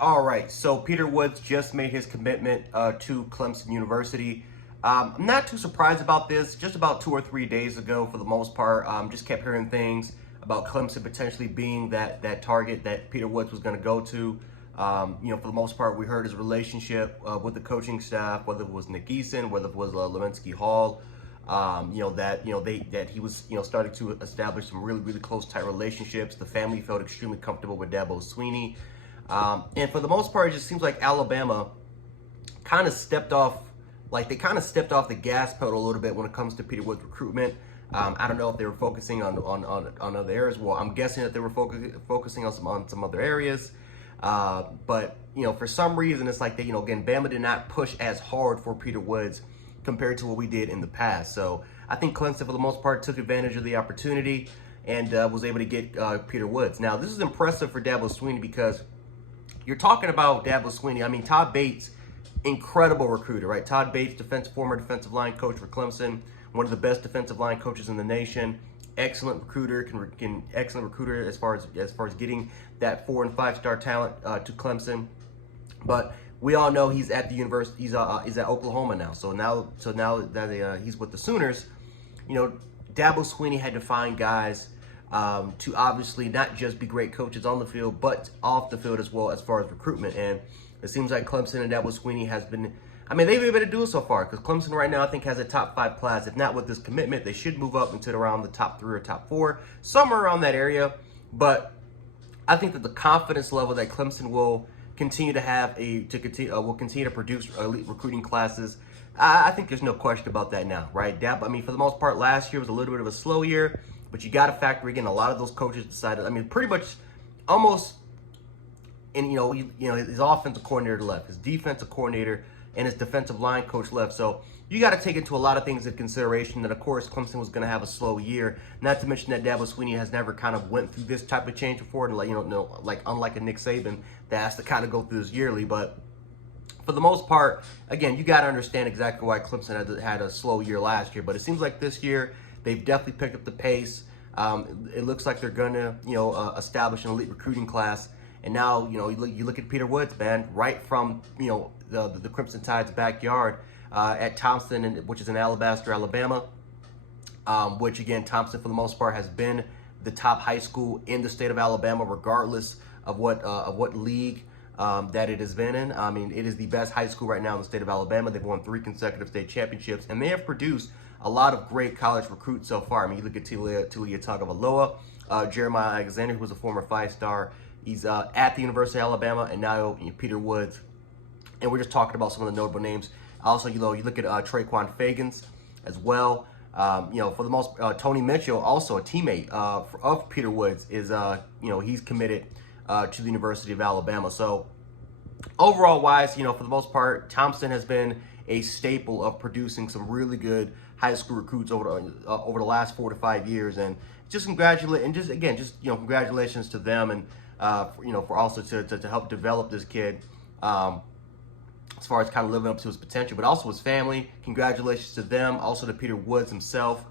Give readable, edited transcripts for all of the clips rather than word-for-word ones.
All right, so Peter Woods just made his commitment to Clemson University. I'm not too surprised about this. Just about 2 or 3 days ago, for the most part, just kept hearing things about Clemson potentially being that target that Peter Woods was going to go to. For the most part, we heard his relationship with the coaching staff, whether it was Nick Eason, whether it was Levinsky Hall. That he was starting to establish some really close tight relationships. The family felt extremely comfortable with Dabo Sweeney. And for the most part, it just seems like Alabama kind of stepped off the gas pedal a little bit when it comes to Peter Woods recruitment. I don't know if they were focusing on other areas. Well, I'm guessing that they were focusing on some other areas. But for some reason, it's like again, Bama did not push as hard for Peter Woods compared to what we did in the past. So I think Clemson, for the most part, took advantage of the opportunity and was able to get Peter Woods. Now, this is impressive for Dabo Sweeney because you're talking about Dabo Sweeney. I mean, Todd Bates, incredible recruiter, right? Todd Bates, former defensive line coach for Clemson, one of the best defensive line coaches in the nation. Excellent recruiter, excellent recruiter as far as getting that 4- and 5-star talent to Clemson. But we all know he's at the university. He's at Oklahoma now. So now that he's with the Sooners, Dabo Sweeney had to find guys to obviously not just be great coaches on the field, but off the field as well as far as recruitment. And it seems like Clemson and Dabo Sweeney they've been able to do it so far, because Clemson right now I think has a top 5 class. If not with this commitment, they should move up into around the top 3 or top 4, somewhere around that area. But I think that the confidence level that Clemson will continue to produce elite recruiting classes. I think there's no question about that now, right? For the most part, last year was a little bit of a slow year, but you got to factor again. A lot of those coaches decided. Pretty much, almost, and his offensive coordinator left, his defensive coordinator, and his defensive line coach left. So you got to take into a lot of things into consideration. That of course Clemson was going to have a slow year. Not to mention that Dabo Sweeney has never kind of went through this type of change before, and unlike a Nick Saban that has to kind of go through this yearly. But for the most part, again, you got to understand exactly why Clemson had a slow year last year. But it seems like this year they've definitely picked up the pace. It looks like they're going to establish an elite recruiting class. And now, you look at Peter Woods, man, right from, the Crimson Tide's backyard at Thompson, which is in Alabaster, Alabama, which, again, Thompson, for the most part, has been the top high school in the state of Alabama, regardless of what league that it has been in. It is the best high school right now in the state of Alabama. They've won 3 consecutive state championships, and they have produced a lot of great college recruits so far. You look at Tulia Tagovailoa, Jeremiah Alexander, who was a former 5-star. He's at the University of Alabama, and now Peter Woods. And we're just talking about some of the notable names. Also, you look at Traquan Fagans as well. For the most, Tony Mitchell, also a teammate of Peter Woods, is he's committed to the University of Alabama. So overall wise, for the most part, Thompson has been a staple of producing some really good high school recruits over the last 4 to 5 years. And just congratulations to them, and for also to help develop this kid as far as kind of living up to his potential, but also his family. Congratulations to them. Also to Peter Woods himself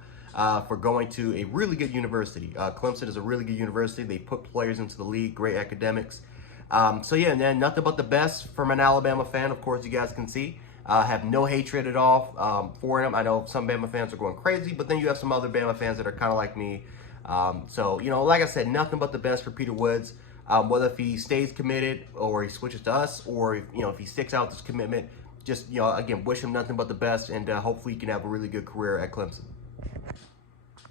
for going to a really good university. Clemson is a really good university. They put players into the league, great academics. So yeah, man, nothing but the best from an Alabama fan. Of course, you guys can see. Have no hatred at all for him. I know some Bama fans are going crazy, but then you have some other Bama fans that are kind of like me. Like I said, nothing but the best for Peter Woods. Whether if he stays committed or he switches to us, or if he sticks out this commitment, just again, wish him nothing but the best, and hopefully he can have a really good career at Clemson.